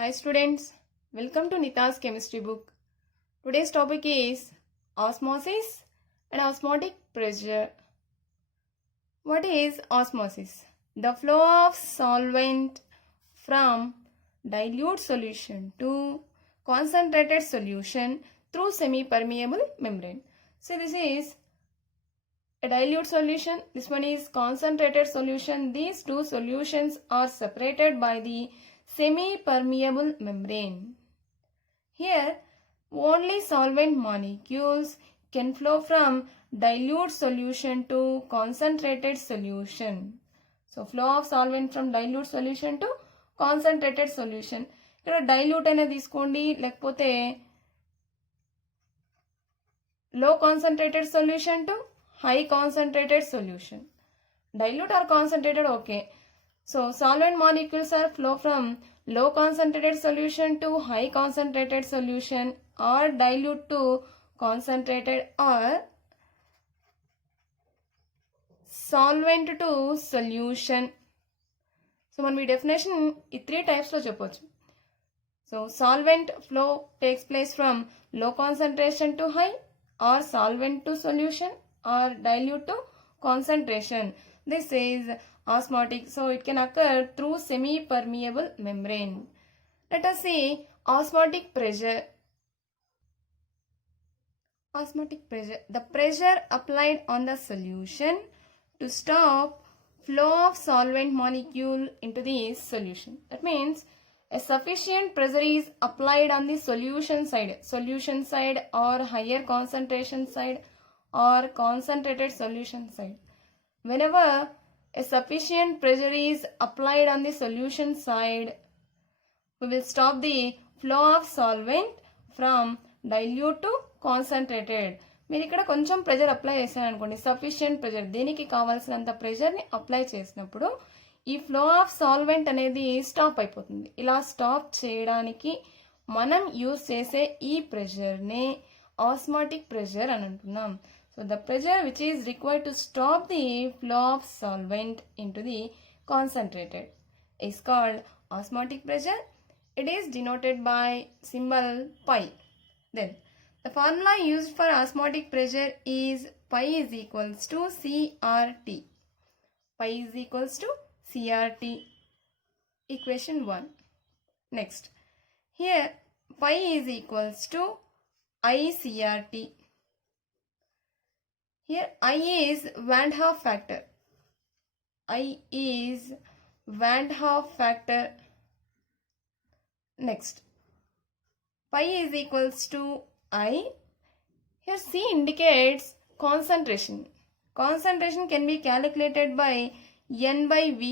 Hi students, welcome to Nita's chemistry book. Today's topic is osmosis and osmotic pressure. What is osmosis? The flow of solvent from dilute solution to concentrated solution through semi-permeable membrane. So this is a dilute solution, this one is concentrated solution. These two solutions are separated by the semi-permeable membrane. Here, only solvent molecules can flow from dilute solution to concentrated solution. So, flow of solvent from dilute solution to concentrated solution. ఇక్కడ dilute అనేది తీసుకోండి, లేకపోతే low concentrated solution to high concentrated solution. Dilute or concentrated, okay. So, solvent molecules are flow from low concentrated solution to high concentrated solution or dilute to concentrated or solvent to solution. So, మన definition ఈ 3 types లో చెప్పొచ్చు. So, solvent flow takes place from low concentration to high or solvent to solution or dilute to concentration. This is osmotic, so it can occur through semi-permeable membrane. Let us see osmotic pressure. Osmotic pressure, the pressure applied on the solution to stop flow of solvent molecule into the solution. That means a sufficient pressure is applied on the solution side or higher concentration side or concentrated solution side. Whenever a sufficient pressure is applied on the solution side, we will stop the flow of solvent from dilute to concentrated. మీరు ఇక్కడ కొంచెం pressure apply చేశాను అనుకోండి, sufficient pressure, దీనికి కావాల్సినంత ప్రెషర్ని apply చేసినప్పుడు ఈ flow of solvent అనేది స్టాప్ అయిపోతుంది. ఇలా స్టాప్ చేయడానికి మనం యూజ్ చేసే ఈ ప్రెషర్ని ఆస్మాటిక్ ప్రెషర్ అని అంటున్నాం. So the pressure which is required to stop the flow of solvent into the concentrated is called osmotic pressure. It is denoted by symbol pi. Then the formula used for osmotic pressure is pi is equals to CRT. Pi is equals to CRT. Equation 1. Next, here pi is equals to ICRT. Here I is Van 't Hoff factor. I is Van 't Hoff factor. Next, pi is equals to I. Here C indicates concentration. Concentration can be calculated by N by V.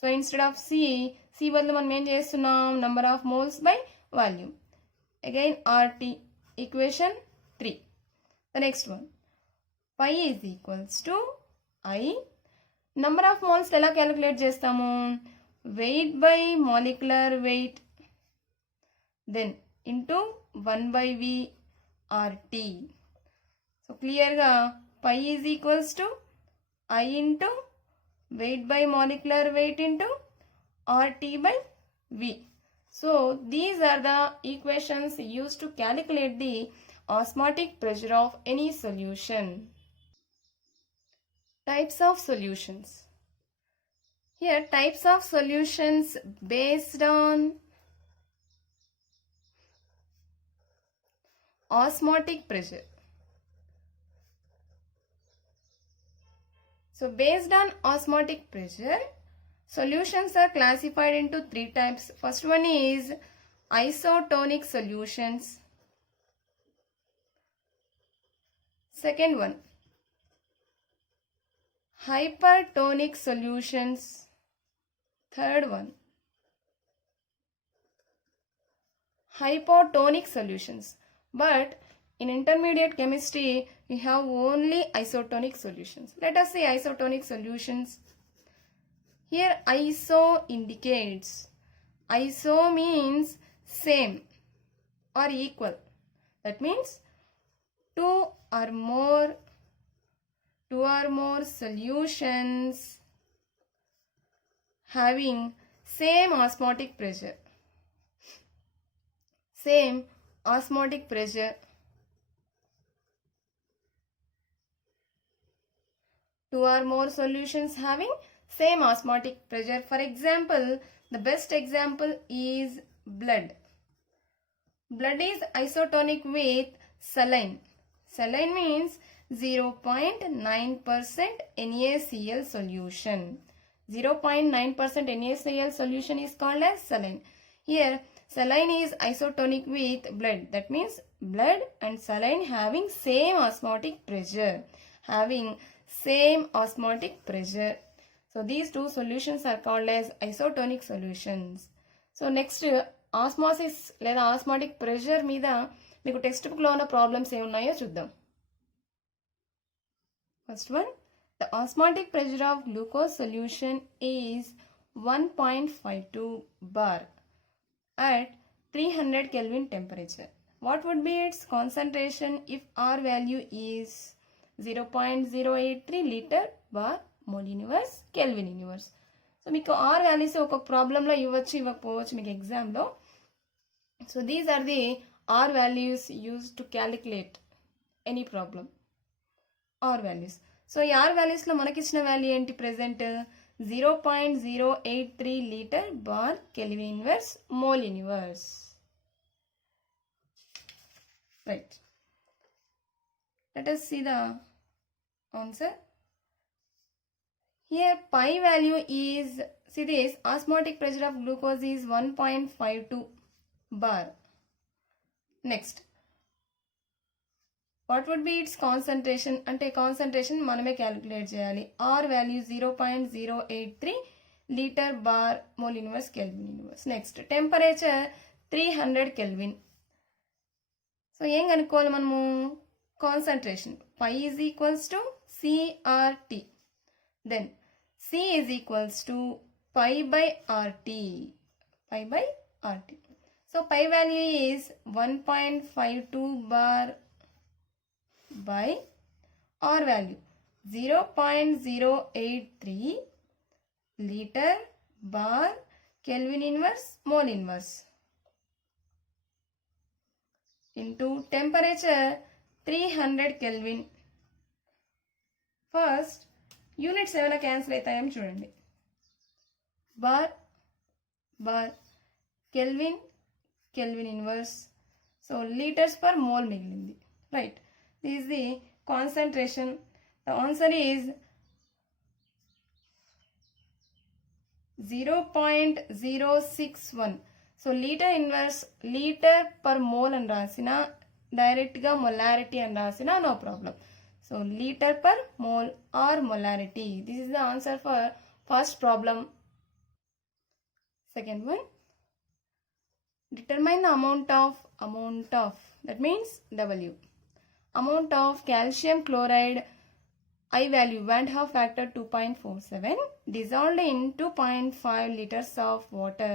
So instead of C బదులు మనం ఏం చేస్తున్నాం, number of moles by volume. Again RT. Equation 3. The next one. Pi is equals to I. Number of moles ఎలా calculate చేస్తాము, weight by molecular weight, then into 1 by V RT. So clear గా pi is equals to I into weight by molecular weight into RT by V. So these are the equations used to calculate the osmotic pressure of any solution. Types of solutions. Here types of solutions based on osmotic pressure. So based on osmotic pressure, solutions are classified into 3 types. First one is isotonic solutions. Second one, hypertonic solutions. Third one, hypotonic solutions. But in intermediate chemistry, we have only isotonic solutions. Let us see isotonic solutions. Here iso indicates, iso means same or equal. That means two or more solutions having same osmotic pressure. same osmotic pressure. Two or more solutions having same osmotic pressure. For example, the best example is blood. Blood is isotonic with saline. Saline means 0.9% NaCl solution. 0.9% NaCl solution is called as saline. Here, saline is isotonic with blood. That means blood and saline having same osmotic pressure. So these two solutions are called as isotonic solutions. So next, osmosis లేదా osmotic pressure మీద మీకు text బుక్లో ఉన్న problems ఏమున్నాయో చూద్దాం. First one, the osmotic pressure of glucose solution is 1.52 bar at 300 Kelvin temperature. What would be its concentration if R value is 0.083 liter bar mole inverse Kelvin inverse. So మీకు R values ఒక ప్రాబ్లంలో ఇవ్వచ్చు, ఇవ్వకపోవచ్చు మీకు ఎగ్జామ్లో. So these are the R values use to calculate any problem. R values. So ఈ R వాల్యూస్లో మనకిచ్చిన వాల్యూ ఏంటి present? 0.083 litre bar kelvin inverse mole inverse. Right, let us see the answer. Here pi value is, see this, osmotic pressure of glucose is 1.52 bar. Next, what would be its concentration? Ante concentration maname calculate cheyali. R value 0.083 liter bar mole inverse Kelvin inverse. Next, temperature 300 Kelvin. So ఏం కనుక్కోవాలి మనము? Concentration. Pi is equals to CRT. Then C is equals to pi by RT. Pi by RT. So pi value is 1.52 bar by R value 0.083 liter bar Kelvin inverse mole inverse into temperature 300 Kelvin. First units ఏమైనా cancel అవుతాయేమో చూడండి. Bar bar kelvin kelvin inverse. So litres per mole మిగిలింది. Right, this is the concentration. The answer is 0.061. So litre inverse litre per mole అని రాసిన, డైరెక్ట్గా molarity అని రాసిన no problem. So liter per mole or molarity. This is the answer for first problem. Second one, determine the amount of that means W. Amount of calcium chloride I value Van Hoff factor 2.47 dissolved in 2.5 liters of water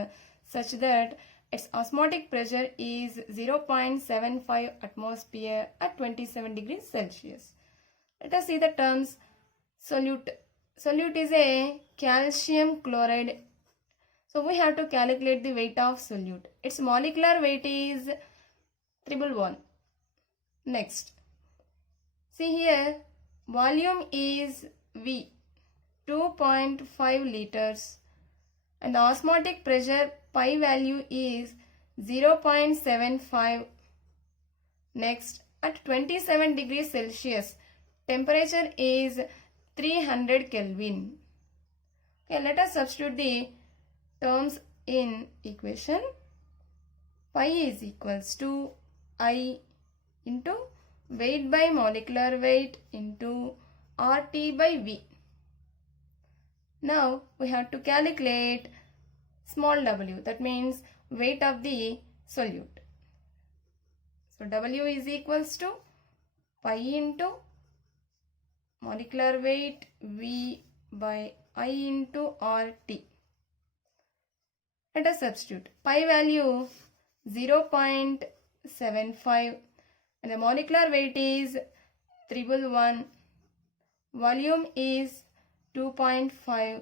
such that its osmotic pressure is 0.75 atmosphere at 27 degrees Celsius. Let us see the terms. Solute. Solute is a calcium chloride. So we have to calculate the weight of solute. Its molecular weight is 111. Next, see here, volume is V, 2.5 liters, and the osmotic pressure pi value is 0.75. Next, at 27 degrees Celsius, temperature is 300 Kelvin. Okay, let us substitute the terms in equation. Pi is equals to I into weight by molecular weight into RT by V. Now we have to calculate small w, that means weight of the solute. So W is equals to pi into molecular weight V by I into RT. Let us substitute. Pi value 0.75 and the molecular weight is 111. Volume is 2.5.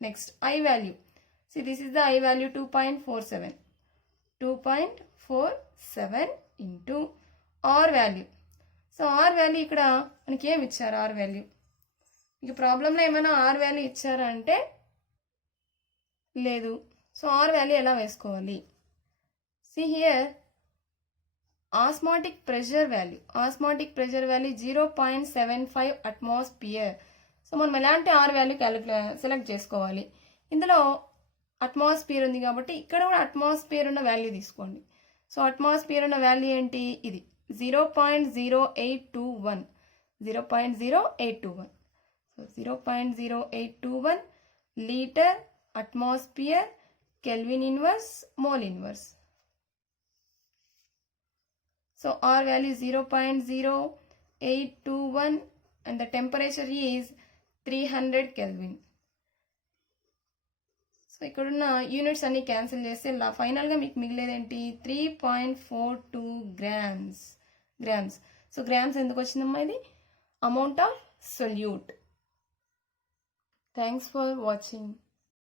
Next, I value. See, this is the I value 2.47. 2.47 into R value. So R value ఇక్కడ మనకి ఏమి ఇచ్చారు? Are value మీకు ప్రాబ్లంలో ఏమైనా are value ఇచ్చారా అంటే లేదు. సో ఆర్ వాల్యూ ఎలా వేసుకోవాలి? See here, osmotic pressure value 0.75 atmosphere. So మనం ఎలాంటి ఆర్ వాల్యూ సెలెక్ట్ చేసుకోవాలి? ఇందులో అట్మాస్ఫియర్ ఉంది కాబట్టి ఇక్కడ కూడా అట్మాస్ఫియర్ ఉన్న వాల్యూ తీసుకోండి. సో అట్మాస్ఫియర్ ఉన్న వాల్యూ ఏంటి? ఇది 0.0821. So 0.0821 litre atmosphere Kelvin inverse mole inverse. So R value is 0.0821 and the temperature is 300 Kelvin. So ఇక్కడున్న యూనిట్స్ అన్ని క్యాన్సిల్ చేస్తే ఫైనల్గా మీకు మిగిలేదేంటి? 3.42 గ్రామ్స్. సో గ్రామ్స్ ఎందుకు వచ్చిందమ్మా? ఇది amount of solute. Thanks for watching.